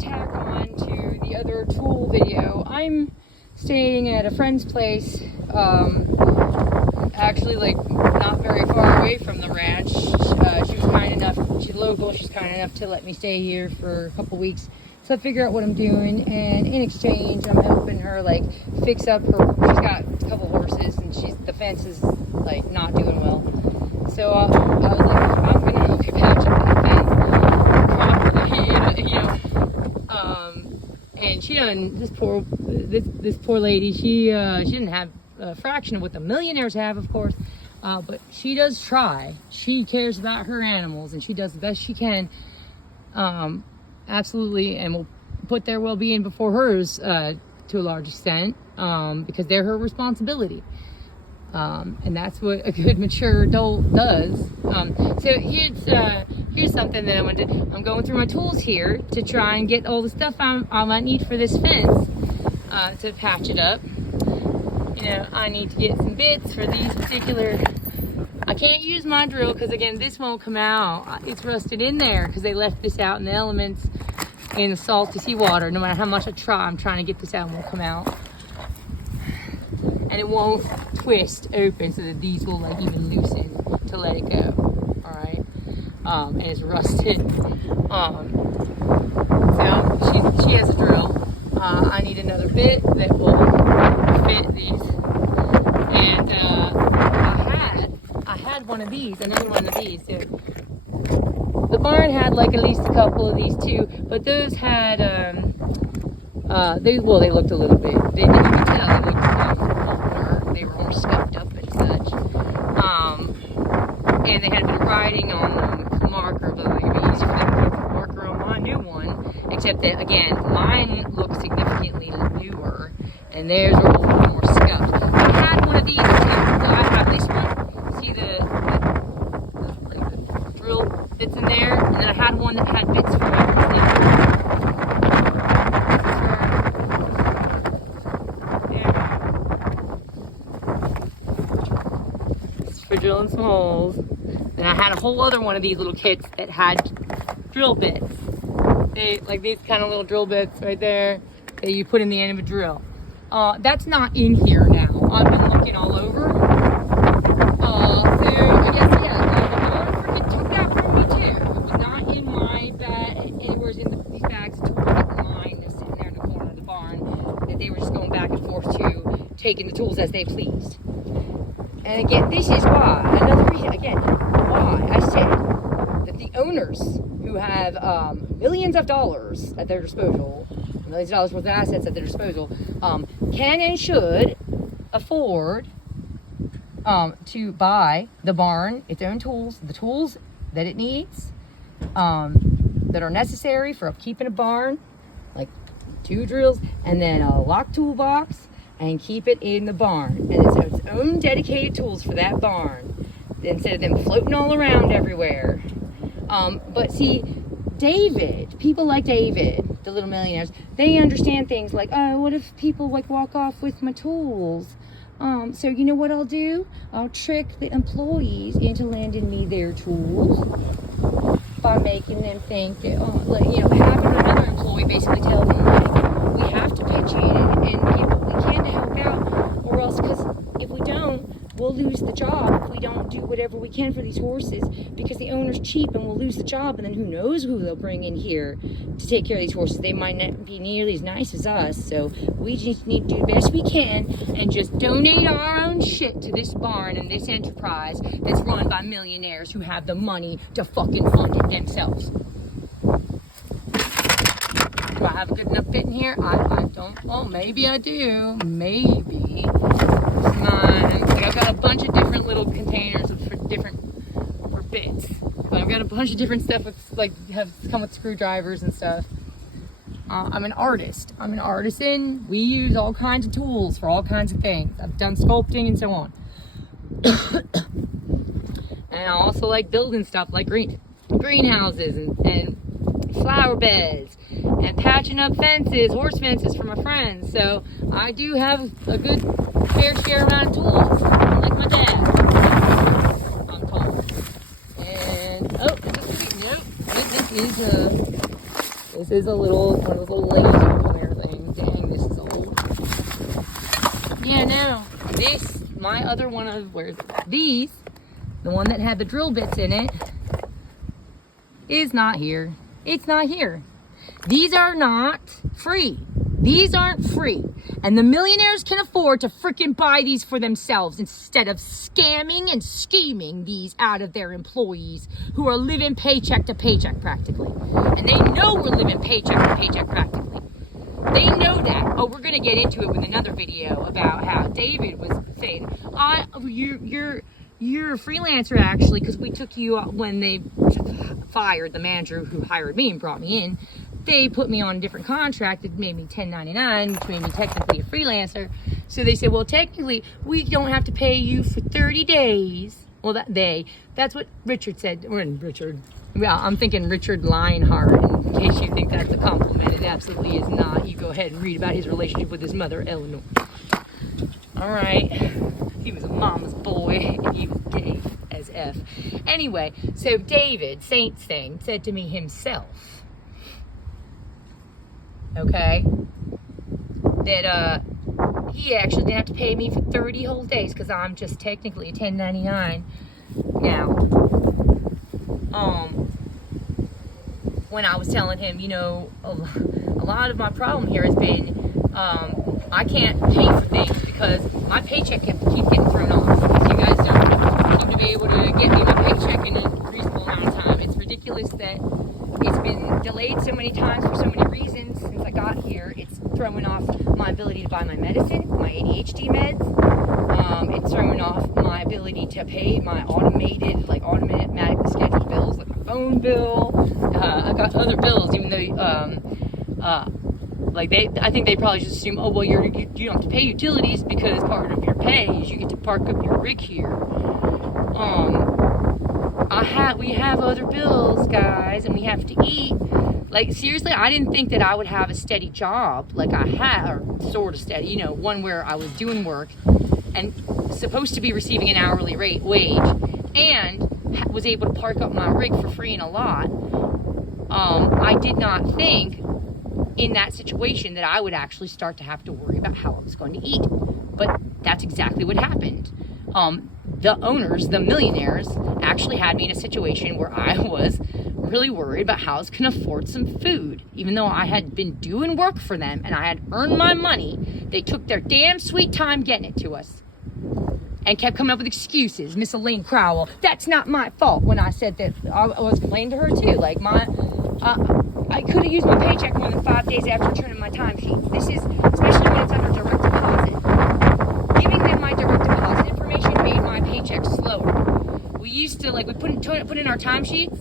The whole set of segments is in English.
tack on to the other tool video. I'm staying at a friend's place, actually like not very far away from the ranch. She was kind enough, she's local, she's kind enough to let me stay here for a couple weeks. So I figure out what I'm doing, and in exchange I'm helping her like fix up her, she's got a couple horses and the fence is like not doing well. So I was like, I'm gonna help you patch up that fence properly, and she done, this poor lady, she didn't have a fraction of what the Millionaires have, of course, but she does try. She cares about her animals and she does the best she can, absolutely, and will put their well-being before hers to a large extent, because they're her responsibility. And that's what a good mature adult does. So here's something that I'm going through my tools here to try and get all the stuff I might need for this fence, to patch it up. You know, I need to get some bits for these particular, I can't use my drill because again, this won't come out. It's rusted in there because they left this out in the elements in the salty seawater. No matter how much I try, I'm trying to get this out and it won't come out. And it won't twist open so that these will like even loosen to let it go. All right, and it's rusted. So she has a drill. I need another bit that will fit these. And I had one of these, another one of these. So the barn had like at least a couple of these too, but those had they looked a little bit. You could tell they looked older. They were more scuffed up and such. And they had a bit of writing on them, marker, but it would be easy for them to put marker on my new one. Except that again, mine looks significantly newer, and theirs are a little more scuffed. I had one of these too. I have this one. See the drill bits in there, and then I had one that had bits for everything. For drilling some holes. And I had a whole other one of these little kits that had drill bits. Like these kind of little drill bits right there that you put in the end of a drill. That's not in here now. I've been looking all over. I guess, yeah, it took that from me too. It was not in my bag. It was in these bags of tools mine that's sitting there in the corner of the barn that they were just going back and forth to, taking the tools as they pleased. And again, this is why, another reason, again, why I said that the owners who have millions of dollars at their disposal, millions of dollars worth of assets at their disposal, can and should afford to buy the barn, its own tools, the tools that it needs, that are necessary for upkeeping a barn, like 2 drills, and then a lock toolbox, and keep it in the barn. And it's its own dedicated tools for that barn, instead of them floating all around everywhere. But see, people like David, the little millionaires, they understand things like, oh, what if people like walk off with my tools? So you know what I'll do? I'll trick the employees into lending me their tools by making them think that, having another employee basically tell them, like, we have to pitch in and give what we can to help out, or else, because if we don't, we'll lose the job if we don't do whatever we can for these horses, because the owner's cheap and we'll lose the job, and then who knows who they'll bring in here to take care of these horses. They might not be nearly as nice as us, so we just need to do the best we can and just donate our own shit to this barn and this enterprise that's run by millionaires who have the money to fucking fund it themselves. Do I have a good enough fit in here? I don't. Well, maybe I do. Maybe. Come on. I've got a bunch of different little containers for bits. But I've got a bunch of different stuff with have come with screwdrivers and stuff. I'm an artist. I'm an artisan. We use all kinds of tools for all kinds of things. I've done sculpting and so on. And I also like building stuff like greenhouses and flower beds and patching up fences, horse fences for my friends. So I do have a good fair share amount of tools, like my dad, I'm told. And this is This is one of those little lazy pointer things. Dang, this is old. Yeah, no. My other one of, these, the one that had the drill bits in it, is not here. It's not here. These are not free. These aren't free. And the millionaires can afford to freaking buy these for themselves instead of scamming and scheming these out of their employees who are living paycheck to paycheck practically. And they know we're living paycheck to paycheck practically. They know that. Oh, we're going to get into it with another video about how David was saying, you're a freelancer actually, because we took you when they fired the manager who hired me and brought me in. They put me on a different contract that made me 1099, which made me technically a freelancer. So they said, well, technically, we don't have to pay you for 30 days. Well, that's what Richard said. Well, I'm thinking Richard Lionheart, in case you think that's a compliment. It absolutely is not. You go ahead and read about his relationship with his mother, Eleanor. All right. He was a mama's boy, and he was gay as F. Anyway, so David, Saint said to me himself, okay, that he actually didn't have to pay me for 30 whole days because I'm just technically a 1099 now. When I was telling him, you know, a lot of my problem here has been I can't pay for things because my paycheck keeps getting thrown off. You guys don't seem to be able to get me my paycheck in a reasonable amount of time. It's ridiculous that it's been delayed so many times for so many reasons since I got here. It's throwing off my ability to buy my medicine, my ADHD meds. It's throwing off my ability to pay my automatically scheduled bills, like my phone bill. I've got other bills, even though, I think they probably just assume, oh, well, you don't have to pay utilities because part of your pay is you get to park up your rig here. We have other bills, guys, and we have to eat. Like, seriously, I didn't think that I would have a steady job like I had, or sort of steady, you know, one where I was doing work and supposed to be receiving an hourly wage and was able to park up my rig for free in a lot. I did not think in that situation that I would actually start to have to worry about how I was going to eat. But that's exactly what happened. The owners, the millionaires, actually had me in a situation where I was really worried about how I was going to afford some food. Even though I had been doing work for them and I had earned my money, they took their damn sweet time getting it to us. And kept coming up with excuses. Miss Elaine Crowell, that's not my fault. When I said that, I was complaining to her too. Like, I could have used my paycheck more than 5 days after turning my time sheets. This is, especially when it's under direct deposit. Giving them my direct deposit information made my paycheck slower. We used to, we put in our time sheets,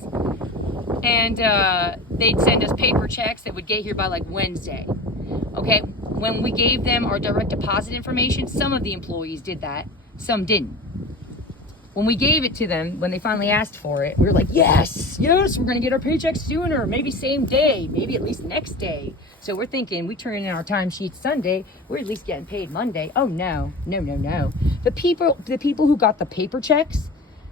and they'd send us paper checks that would get here by Wednesday. Okay, when we gave them our direct deposit information, some of the employees did that, some didn't. When we gave it to them, when they finally asked for it, we were like, yes, we're going to get our paychecks sooner, maybe same day, maybe at least next day. So we're thinking we turn in our timesheet Sunday, we're at least getting paid Monday. Oh, no. The people who got the paper checks,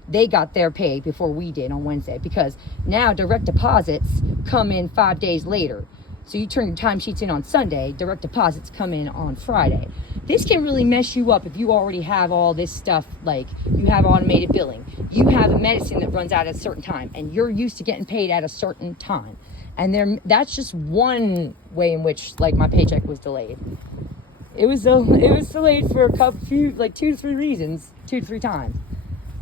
they got their pay before we did on Wednesday, because now direct deposits come in 5 days later. So you turn your timesheets in on Sunday, direct deposits come in on Friday. This can really mess you up if you already have all this stuff, like you have automated billing. You have a medicine that runs out at a certain time, and you're used to getting paid at a certain time. And that's just one way in which, my paycheck was delayed. It was delayed for two to three reasons, 2 to 3 times.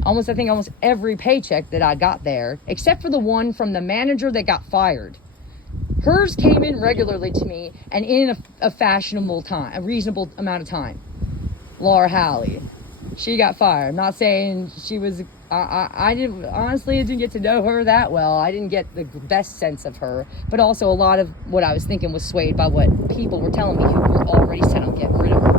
I think almost every paycheck that I got there, except for the one from the manager that got fired. Hers came in regularly to me and in a fashionable time, a reasonable amount of time. Laura Halley, she got fired. I'm not saying she was, I didn't get to know her that well. I didn't get the best sense of her, but also a lot of what I was thinking was swayed by what people were telling me who were already set on getting rid of her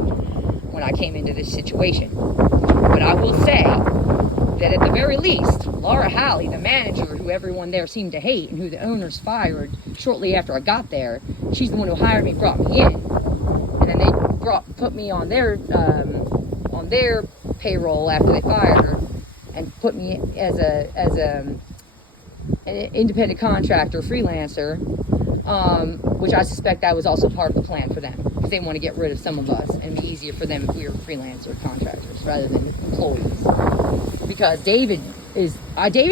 when I came into this situation. But I will say that at the very least, Laura Halley, the manager who everyone there seemed to hate and who the owners fired shortly after I got there, she's the one who hired me, brought me in, and then they put me on their payroll after they fired her, and put me as an independent contractor, freelancer, which I suspect that was also part of the plan for them, because they want to get rid of some of us and be easier for them if we were freelancer contractors rather than employees. Because David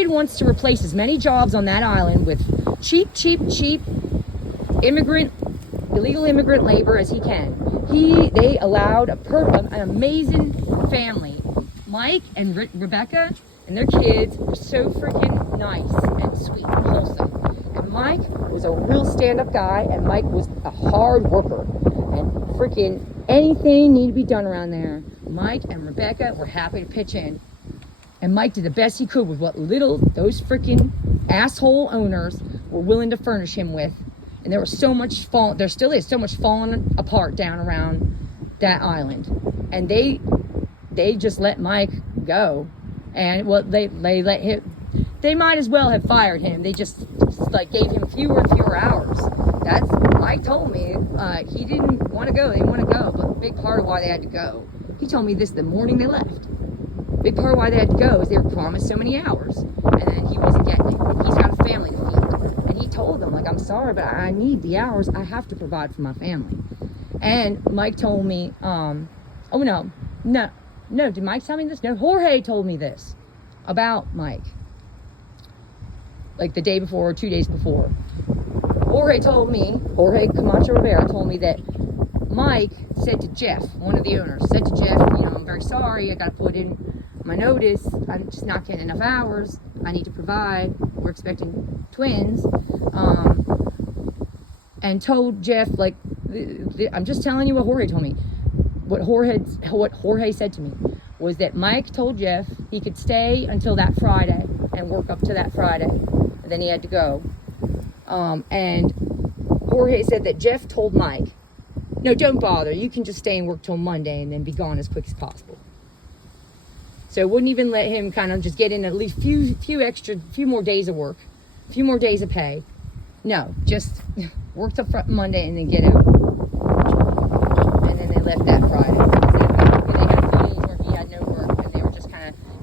wants to replace as many jobs on that island with cheap illegal immigrant labor as he can. They allowed an amazing family. Mike and Rebecca and their kids were so freaking nice and sweet and wholesome. And Mike was a real stand-up guy, and Mike was a hard worker. And freaking anything needed to be done around there, Mike and Rebecca were happy to pitch in. And Mike did the best he could with what little those freaking asshole owners were willing to furnish him with. And there was so much there still is so much falling apart down around that island. And they just let Mike go. And well, they let him, they might as well have fired him. They just like gave him fewer and fewer hours. That's, Mike told me, he didn't want to go. They didn't want to go, but a big part of why they had to go, he told me this the morning they left. Big part of why they had to go is they were promised so many hours, and then he wasn't getting it. He's got a family to feed, and he told them, like, I'm sorry, but I need the hours. I have to provide for my family. And Mike told me, no, did Mike tell me this? No, Jorge told me this about Mike, like the day before or 2 days before. Jorge Camacho Rivera told me that Mike said to Jeff, one of the owners, said to Jeff, I'm very sorry, I got to put in my notice, I'm just not getting enough hours, I need to provide, we're expecting twins, and told Jeff, like, I'm just telling you what Jorge told me. What Jorge said to me was that Mike told Jeff he could stay until that Friday and work up to that Friday, and then he had to go. And Jorge said that Jeff told Mike, no, don't bother, you can just stay and work till Monday and then be gone as quick as possible. So wouldn't even let him kind of just get in at least few more days of work, a few more days of pay. No, just work till Monday and then get out. And then they left that Friday. They had days where he had no work, and they were just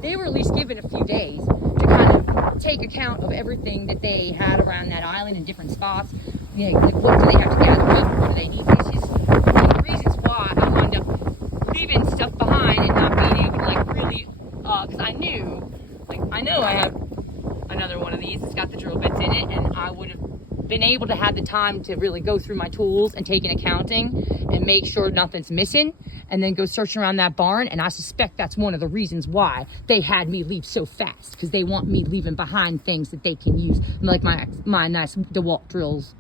they were at least given a few days to kind of take account of everything that they had around that island in different spots. Like what do they have to gather up? What do they need? This is one of the reasons why I wound up leaving stuff behind and not being able to really, because I know I have another one of these. It's got the drill bits in it, and I would have been able to have the time to really go through my tools and take an accounting and make sure nothing's missing, and then go searching around that barn. And I suspect that's one of the reasons why they had me leave so fast, because they want me leaving behind things that they can use, like my nice DeWalt drills,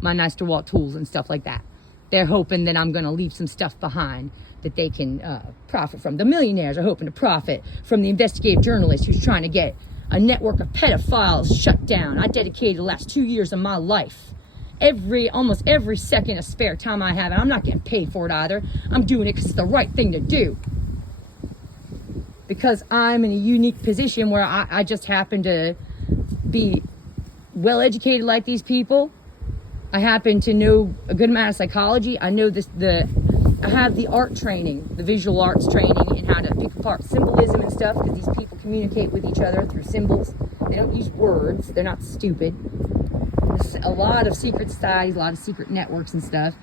my nice DeWalt tools and stuff like that. They're hoping that I'm going to leave some stuff behind that they can profit from. The Millionaires are hoping to profit from the investigative journalist who's trying to get a network of pedophiles shut down. I dedicated the last 2 years of my life, almost every second of spare time I have, and I'm not getting paid for it either. I'm doing it because it's the right thing to do. Because I'm in a unique position where I just happen to be well educated like these people. I happen to know a good amount of psychology. I know I have the art training, the visual arts training, and how to pick apart symbolism and stuff, because these people communicate with each other through symbols. They don't use words. They're not stupid. There's a lot of secret societies, a lot of secret networks and stuff.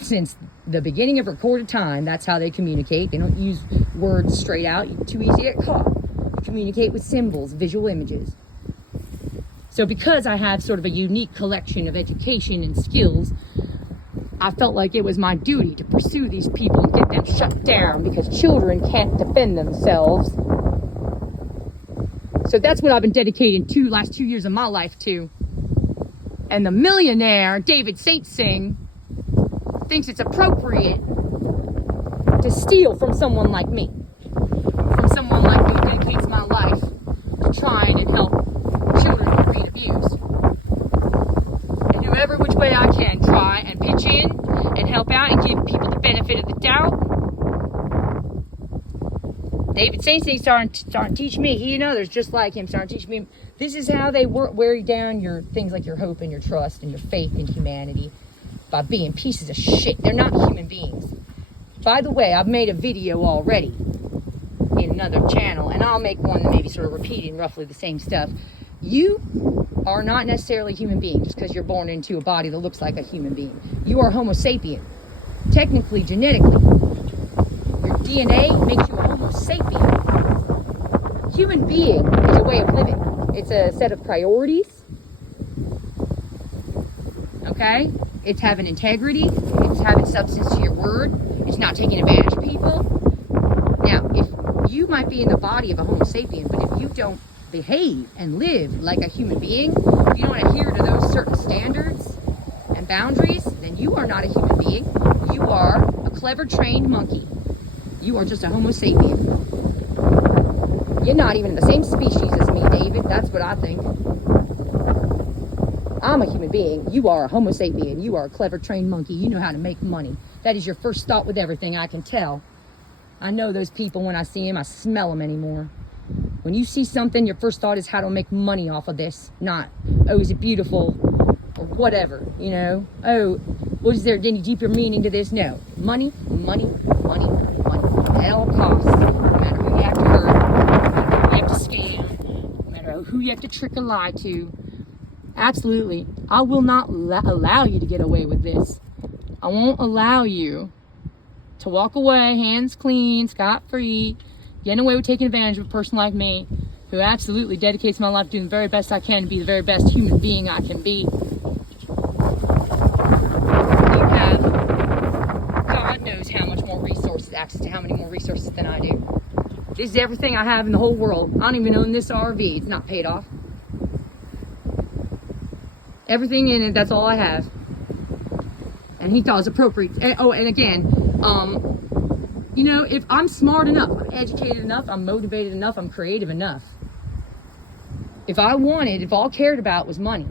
Since the beginning of recorded time, that's how they communicate. They don't use words straight out. You're too easy to get caught. They communicate with symbols, visual images. So because I have sort of a unique collection of education and skills, I felt like it was my duty to pursue these people and get them shut down, because children can't defend themselves. So that's what I've been dedicating the last 2 years of my life to. And the millionaire, David Saint Singh, thinks it's appropriate to steal from someone like me. From someone like me who dedicates my life to trying and help children who are being abused. And do every which way I can try and pitch in and help out and give people the benefit of the doubt. David Saint Singh starting to teach me. He and others just like him starting to teach me. This is how they wear down your things like your hope and your trust and your faith in humanity, by being pieces of shit. They're not human beings. By the way, I've made a video already in another channel, and I'll make one maybe sort of repeating roughly the same stuff. You are not necessarily a human being just because you're born into a body that looks like a human being. You are Homo sapien. Technically, genetically, your DNA makes you a Homo sapien. Human being is a way of living. It's a set of priorities. Okay? It's having integrity. It's having substance to your word. It's not taking advantage of people. Now, if you might be in the body of a Homo sapien, but if you don't behave and live like a human being, if you don't adhere to those certain standards and boundaries, then you are not a human being. You are a clever trained monkey. You are just a Homo sapien. You're not even in the same species as me, David. That's what I think. I'm a human being. You are a Homo sapien. You are a clever trained monkey. You know how to make money. That is your first thought with everything, I can tell. I know those people when I see them. I smell them anymore. When you see something, your first thought is how to make money off of this. Not, oh, is it beautiful? Or whatever, you know? Oh, was there any deeper meaning to this? No. Money, money, money, money. At all costs. No matter who you have to hurt, no matter who you have to scam, no matter who you have to trick or lie to. Absolutely. I will not allow you to get away with this. I won't allow you to walk away, hands clean, scot-free, getting away with taking advantage of a person like me who absolutely dedicates my life to doing the very best I can to be the very best human being I can be. You have, God knows how much more resources, access to how many more resources than I do. This is everything I have in the whole world. I don't even own this RV. It's not paid off. Everything in it, that's all I have. And he thought it was appropriate. And again, you know, if I'm smart enough, I'm educated enough, I'm motivated enough, I'm creative enough. If I wanted, if all I cared about was money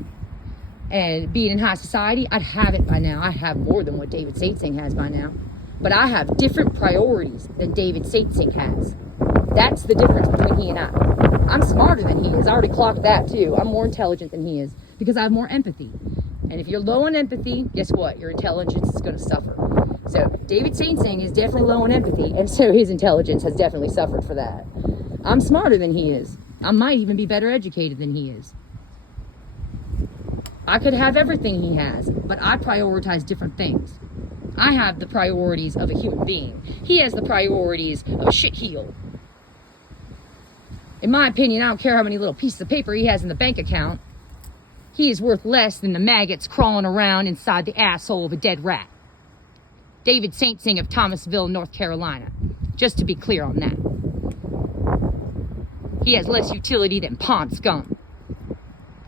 and being in high society, I'd have it by now. I have more than what David Satsing has by now. But I have different priorities than David Satsing has. That's the difference between he and I. I'm smarter than he is. I already clocked that too. I'm more intelligent than he is because I have more empathy. And if you're low on empathy, guess what? Your intelligence is going to suffer. So David Satsing is definitely low on empathy, and so his intelligence has definitely suffered for that. I'm smarter than he is. I might even be better educated than he is. I could have everything he has, but I prioritize different things. I have the priorities of a human being. He has the priorities of a shitheel. In my opinion, I don't care how many little pieces of paper he has in the bank account. He is worth less than the maggots crawling around inside the asshole of a dead rat. David Satsing of Thomasville, North Carolina. Just to be clear on that. He has less utility than pond scum.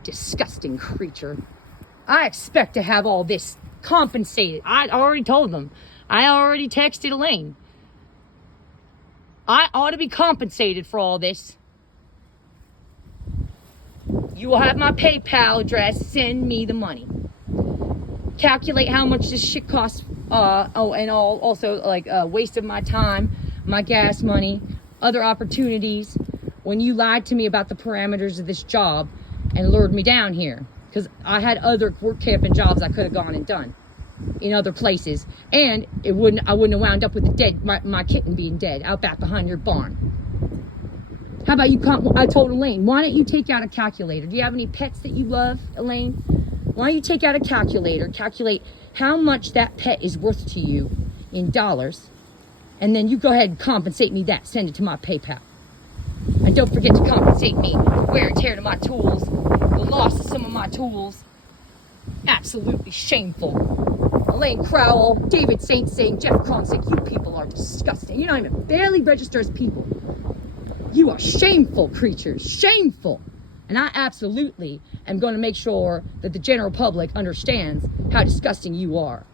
Disgusting creature. I expect to have all this compensated. I already told them. I already texted Elaine. I ought to be compensated for all this. You will have my PayPal address. Send me the money. Calculate how much this shit costs. Also waste of my time, my gas money, other opportunities. When you lied to me about the parameters of this job and lured me down here, because I had other work camping jobs I could have gone and done in other places, and I wouldn't have wound up with my kitten being dead out back behind your barn. How about you I told Elaine, why don't you take out a calculator? Do you have any pets that you love, Elaine? Why don't you take out a calculator, calculate how much that pet is worth to you in dollars, and then you go ahead and compensate me that. Send it to my PayPal. And don't forget to compensate me for wear and tear to my tools, the loss of some of my tools. Absolutely shameful. Elaine Crowell, David Satsing, Jeff Kronsick, you people are disgusting. You're not even barely registered as people. You are shameful creatures, shameful. And I absolutely am going to make sure that the general public understands how disgusting you are.